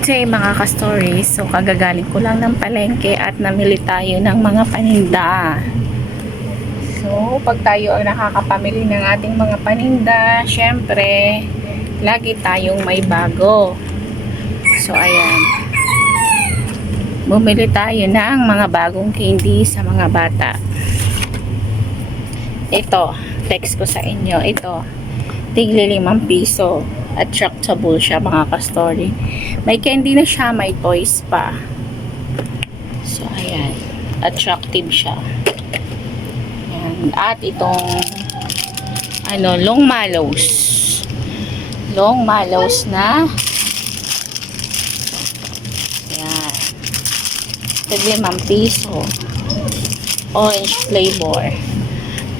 Good mga ka-stories. So kagagaling ko lang ng palengke at namili tayo ng mga paninda. So pag tayo ay nakakapamili ng ating mga paninda, syempre, lagi tayong may bago. So ayan. Bumili tayo ng mga bagong candy sa mga bata. Ito, text ko sa inyo. Ito, tigli limang piso. Attractable siya mga ka-story. May candy na siya, may toys pa. So, ayan. Attractive siya. Ayan. At itong ano, long mallows. Long mallows na ayan. Tigli limang piso. Orange flavor.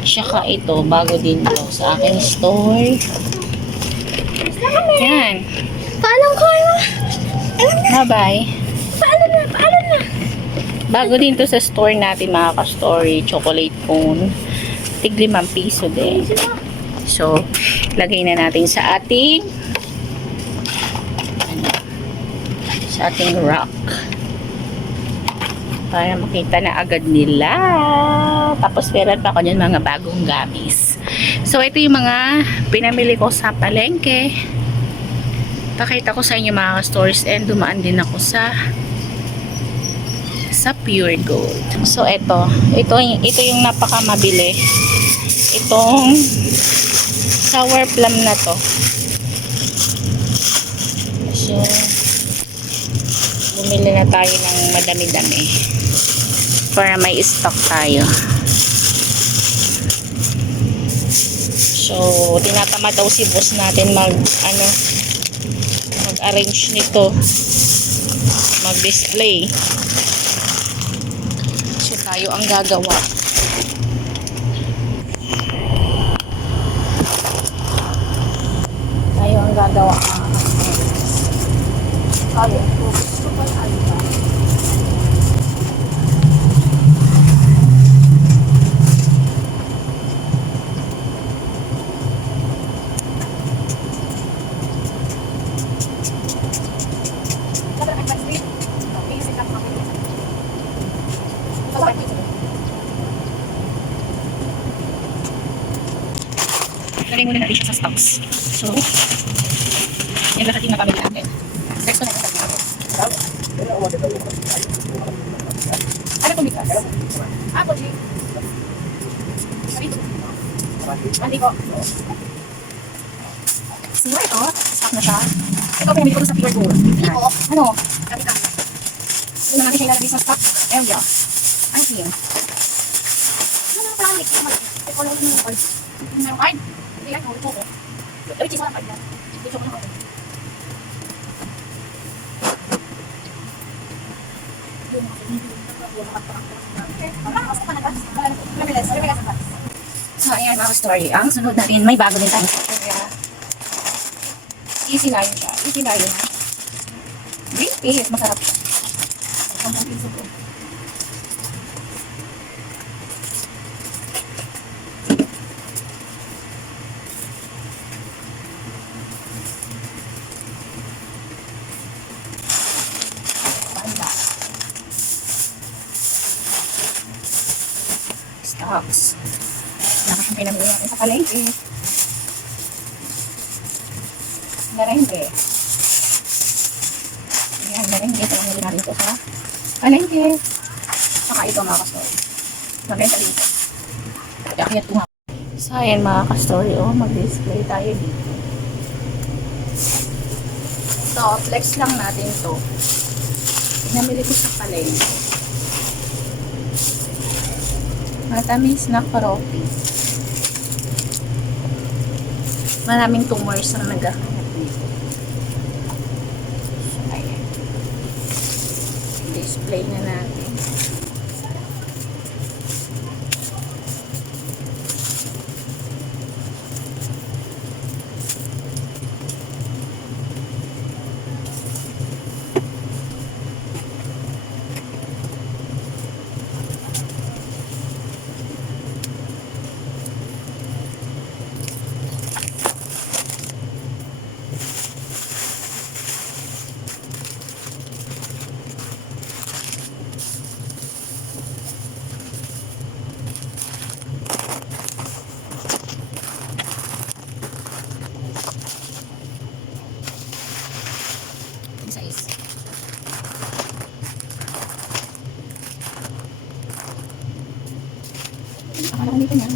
Tsaka ito, bago din to sa aking store. Yan. Bye-bye. Na, paalam na. Bago din to sa store natin mga ka-story. Chocolate cone. Tig limang piso din. So, lagay na natin sa ating ano, sa ating rock. Para makita na agad nila. Tapos meron pa ako dyan mga bagong gamis. So, ito yung mga pinamili ko sa palengke. Pakita ko sa inyo mga stories and dumaan din ako sa sa Pure Gold. So, ito. Ito, yung- ito yung napakamabili. Itong sour plum na to. So, bumili na tayo ng madami-dami para may stock tayo. So, tinatamad daw si boss natin mag, ano, mag-arrange nito. Mag-display. So, tayo ang gagawa. Tayo ang gagawa. Tayo ba? Lagay muna natin siya sa stocks. So, yan lahat yung napamili natin. Text ko na natin. Ano itong bigas? Ah, po, Jay. Sabi ko. Mali ko. So, ito, stock na siya. Ito, pinamili ko sa Pure Gold. Pili ko, ano, kami ka. Ito na natin siya ilalagay sa stock area. Ang clean. Ano na parang mix? Ito lang yung cards. Yung card. Yan, ito ko. Pero cheese lang yan. Ito ko lang. So, ayan mga story. Ang sunod natin, may bago din tayo. Easy na yun siya. Easy na yun. Green peas, masarap siya. Sampung piso po. Stocks. Nakasang pinamili natin sa palengke. Merengue. Ayan, merengue. Ito nilin natin ito sa palengke. Saka ito mga ka-story. Mabenta dito. Kaya ko nga. So, ayan mga ka-story. Oh, mag-display tayo dito. Ito, flex lang natin to. Pinamili ko sa palengke. Matamis na karopi. Maraming tumors na naghahanap dito. So, ayan. Display na natin. Baka naman ito yan.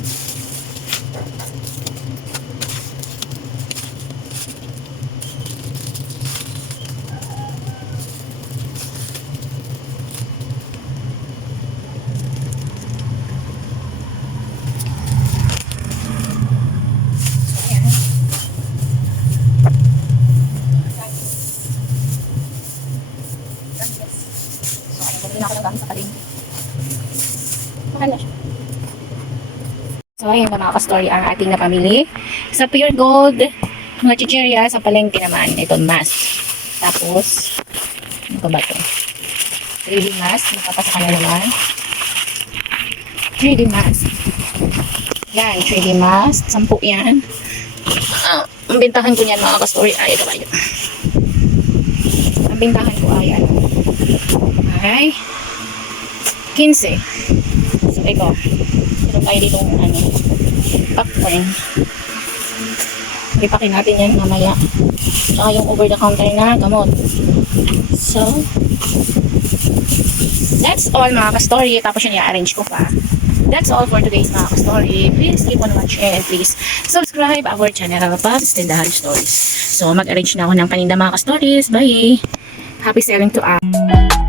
Nakakabang sa kaling. Ano Makala siya. So, ayun mga ka-story ang ating napamili. Sa Pure Gold, mga chichirya, sa palengke naman, ito mask. Tapos, ano ba ito? 3D mask, nakapasa na naman. 3D mask. Yan, 3D mask. Sampu yan. Ah, ang bintahan ko niyan mga ka-story ay ito kayo. Ang bintahan ko ay ano? Ay 15. So ito. Ito tayo dito ano popcorn. Ipakin natin yan mamaya. Tsaka yung over the counter na gamot. So, that's all mga ka-story. Tapos yun i-arrange ko pa. That's all for today's mga ka-story. Please keep on watching and please subscribe our channel Pabs Tindahan Stories. So, mag-arrange na ako ng paninda mga ka-stories. Bye! Happy selling to all!